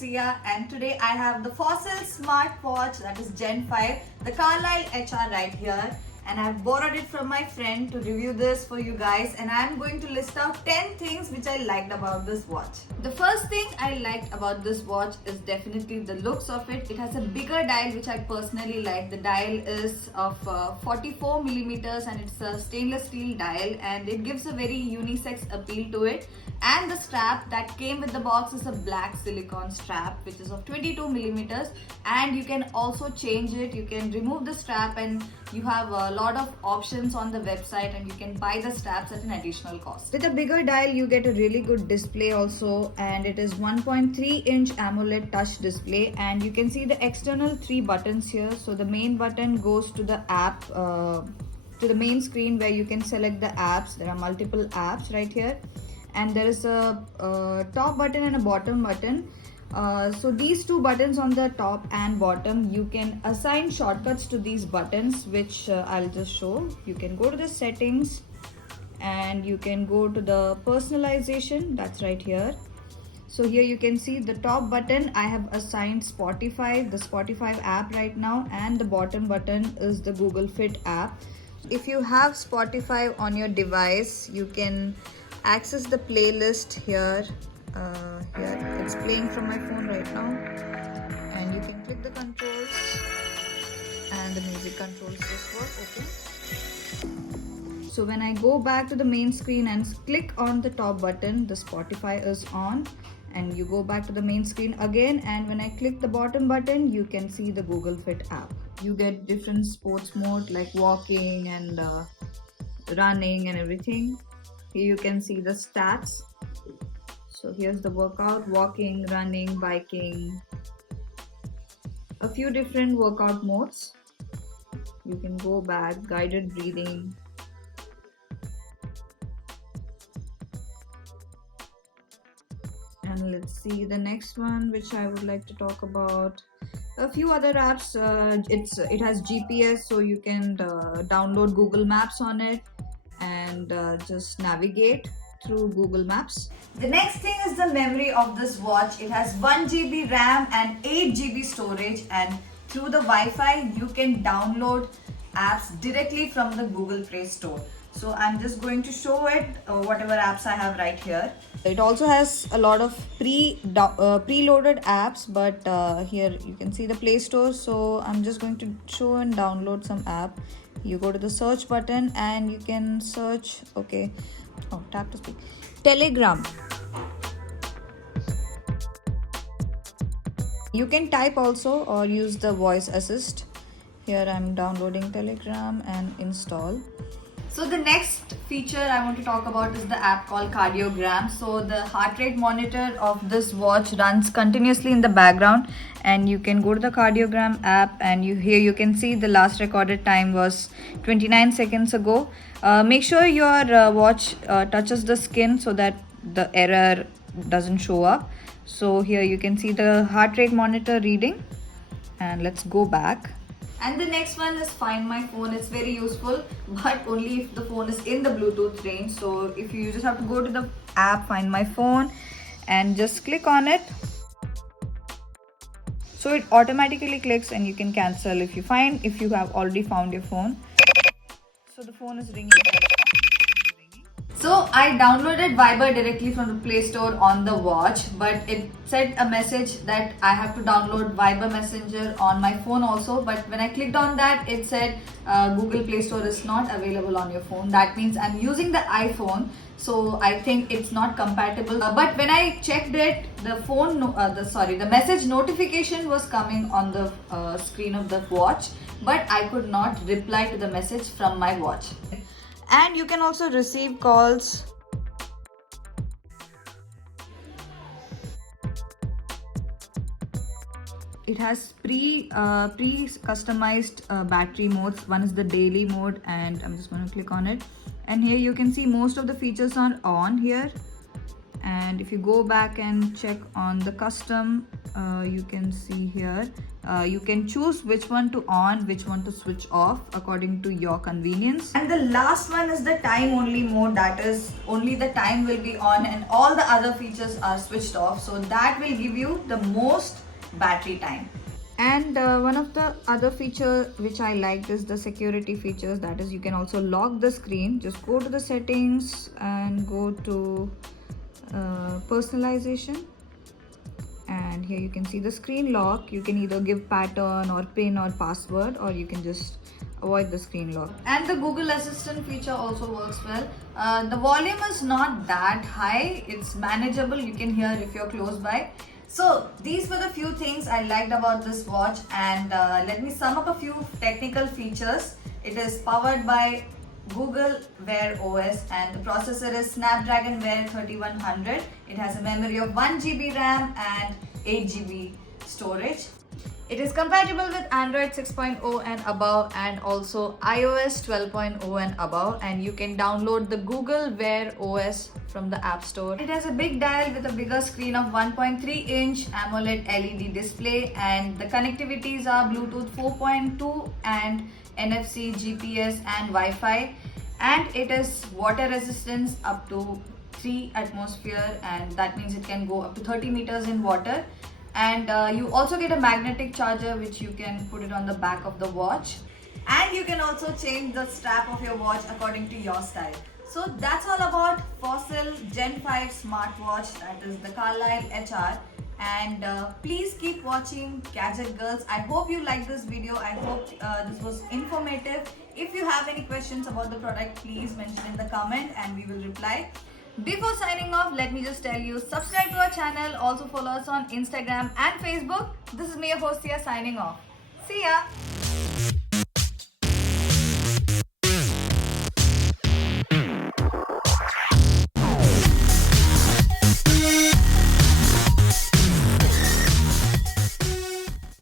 Sia, and today I have the Fossil smartwatch, that is Gen 5, the Carlyle HR right here, and I've borrowed it from my friend to review this for you guys, and I'm going to list out 10 things which I liked about this watch. The first thing I liked about this watch is definitely the looks of it. It has a bigger dial which I personally like. The dial is of 44 millimeters and it's a stainless steel dial, and it gives a very unisex appeal to it. And the strap that came with the box is a black silicone strap which is of 22 millimeters, and you can also change it. You can remove the strap and you have a lot of options on the website, and you can buy the straps at an additional cost. With a bigger dial you get a really good display also, and it is 1.3-inch AMOLED touch display, and you can see the external 3 buttons here. So the main button goes to the app, to the main screen where you can select the apps. There are multiple apps right here, and there is a top button and a bottom button. So these 2 buttons on the top and bottom, you can assign shortcuts to these buttons, which I'll just show. You can go to the settings and you can go to the personalization, that's right here. So here you can see the top button, I have assigned Spotify, the Spotify app right now, and the bottom button is the Google Fit app. If you have Spotify on your device, you can access the playlist here. Here it's playing from my phone right now, and you can click the controls and the music controls just work. Okay, so when I go back to the main screen and click on the top button, the Spotify is on, and you go back to the main screen again, and when I click the bottom button, you can see the Google Fit app. You get different sports mode like walking and running and everything. Here you can see the stats. So here's the workout: walking, running, biking, a few different workout modes. You can go back, guided breathing. And let's see the next one, which I would like to talk about. A few other apps. It has GPS, so you can download Google Maps on it and just navigate through Google Maps. The next thing is the memory of this watch. It has 1 GB RAM and 8 GB storage, and through the Wi-Fi you can download apps directly from the Google Play Store. So I'm just going to show it whatever apps I have right here. It also has a lot of preloaded apps, but here you can see the Play Store. So I'm just going to show and download some app. You go to the search button and you can search, okay, oh, tap to speak, Telegram. You can type also or use the voice assist. Here I'm downloading Telegram and install. So the next feature I want to talk about is the app called Cardiogram. So the heart rate monitor of this watch runs continuously in the background, and you can go to the Cardiogram app, and here you can see the last recorded time was 29 seconds ago. Make sure your watch touches the skin so that the error doesn't show up. So here you can see the heart rate monitor reading, and let's go back. And the next one is Find My Phone. It's very useful, but only if the phone is in the Bluetooth range. So if you just have to go to the app Find My Phone and just click on it. So it automatically clicks, and you can cancel if you have already found your phone. So the phone is ringing. So I downloaded Viber directly from the Play Store on the watch, but it said a message that I have to download Viber Messenger on my phone also. But when I clicked on that, it said Google Play Store is not available on your phone. That means I'm using the iPhone, so I think it's not compatible. But when I checked it, the message notification was coming on the screen of the watch, but I could not reply to the message from my watch. And you can also receive calls. It has pre-customized battery modes. One is the daily mode, and I'm just going to click on it. And here you can see most of the features are on here. And if you go back and check on the custom, you can see here you can choose which one to on, which one to switch off according to your convenience. And the last one is the time only mode, that is only the time will be on and all the other features are switched off, so that will give you the most battery time. And one of the other feature which I liked is the security features, that is you can also lock the screen. Just go to the settings and go to personalization, and here you can see the screen lock. You can either give pattern or pin or password, or you can just avoid the screen lock. And the Google Assistant feature also works well. The volume is not that high, it's manageable, you can hear if you're close by. So these were the few things I liked about this watch, and let me sum up a few technical features. It is powered by Google Wear OS and the processor is Snapdragon Wear 3100. It has a memory of 1 GB RAM and 8 GB storage. It is compatible with Android 6.0 and above, and also iOS 12.0 and above, and you can download the Google Wear OS from the App Store. It has a big dial with a bigger screen of 1.3-inch AMOLED LED display, and the connectivities are Bluetooth 4.2 and NFC, GPS and Wi-Fi, and it is water resistance up to 3 atmosphere, and that means it can go up to 30 meters in water. And you also get a magnetic charger which you can put it on the back of the watch, and you can also change the strap of your watch according to your style. So that's all about Fossil Gen 5 smartwatch, that is the Carlyle HR. And please keep watching Gadget Girls. I hope you liked this video. I hope this was informative. If you have any questions about the product, please mention in the comment and we will reply. Before signing off, let me just tell you, subscribe to our channel, also follow us on Instagram and Facebook. This is me, your host, Sia, signing off. See ya!